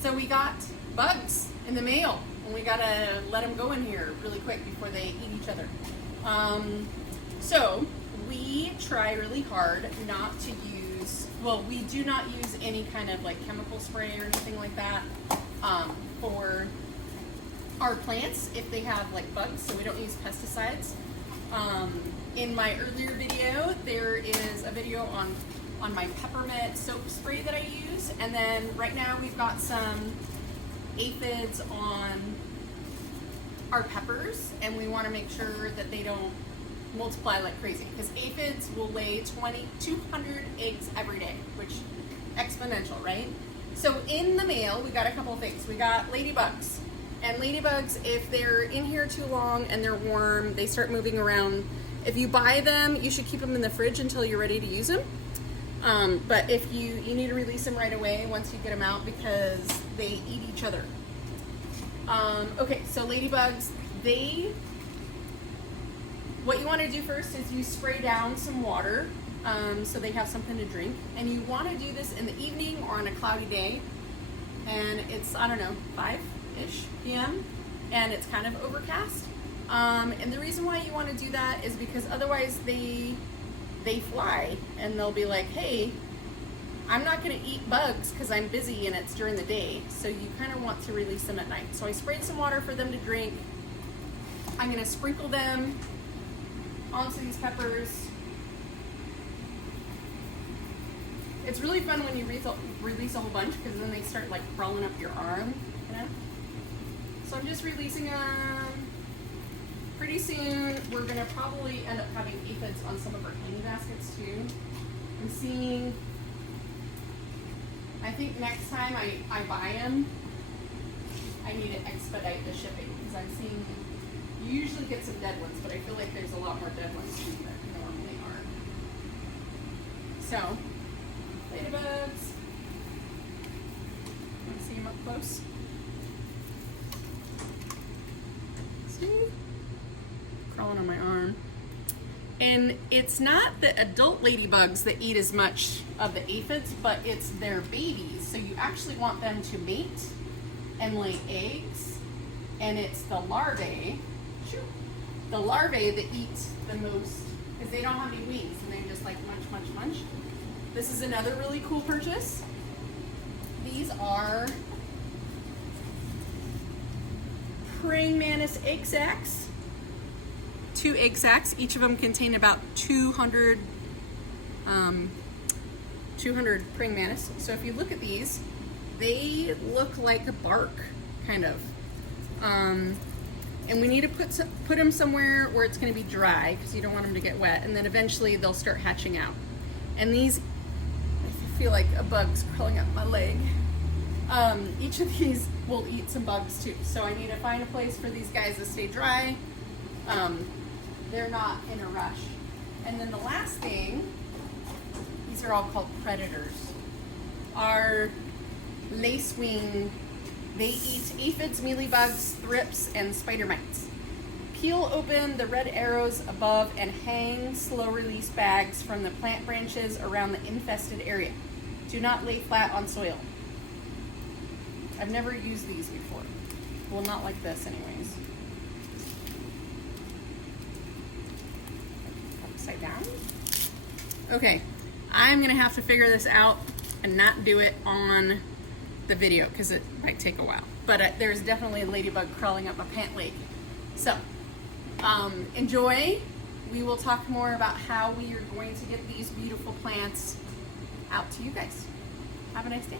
So we got bugs in the mail, and we gotta let them go in here really quick before they eat each other. So we try really hard not to use, well, we do not use any kind of like chemical spray or anything like that for our plants if they have like bugs, so we don't use pesticides. In my earlier video, there is a video on my peppermint soap spray that I use, and then right now we've got some aphids on our peppers, and we want to make sure that they don't multiply like crazy, because aphids will lay 200 eggs every day, which exponential, right? So in the mail, we got a couple of things. We got ladybugs, and ladybugs, if they're in here too long and they're warm, they start moving around. If you buy them, you should keep them in the fridge until you're ready to use them. But if you need to release them right away once you get them out, because they eat each other. Okay, so ladybugs, what you want to do first is you spray down some water so they have something to drink. And you want to do this in the evening or on a cloudy day. And it's, I don't know, 5-ish p.m. and it's kind of overcast. And the reason why you want to do that is because otherwise they fly and they'll be like, hey, I'm not going to eat bugs because I'm busy and it's during the day. So you kind of want to release them at night. So I sprayed some water for them to drink. I'm going to sprinkle them onto these peppers. It's really fun when you release a whole bunch, because then they start like crawling up your arm, you know? So I'm just releasing them. Pretty soon, we're gonna probably end up having aphids on some of our honey baskets too. I'm seeing, I think next time I buy them, I need to expedite the shipping, because I'm seeing, you usually get some dead ones, but I feel like there's a lot more dead ones than there normally are. So, ladybugs, want to see them up close? See? Crawling on my arm. And it's not the adult ladybugs that eat as much of the aphids, but it's their babies. So you actually want them to mate and lay eggs, and it's the larvae that eat the most, because they don't have any wings and they just like munch. This is another really cool purchase. These are praying mantis egg sacs. 2 egg sacs. Each of them contain about 200 praying mantis. So if you look at these, they look like a bark, kind of. And we need to put them somewhere where it's going to be dry, because you don't want them to get wet. And then eventually they'll start hatching out. And these, I feel like a bug's crawling up my leg. Each of these will eat some bugs too. So I need to find a place for these guys to stay dry. They're not in a rush. And then the last thing, these are all called predators, are lacewing. They eat aphids, mealybugs, thrips, and spider mites. Peel open the red arrows above and hang slow release bags from the plant branches around the infested area. Do not lay flat on soil. I've never used these before. Well, not like this anyways. Upside down. Okay, I'm gonna have to figure this out and not do it on the video because it might take a while. But there's definitely a ladybug crawling up my pant leg. So, enjoy. We will talk more about how we are going to get these beautiful plants out to you guys. Have a nice day.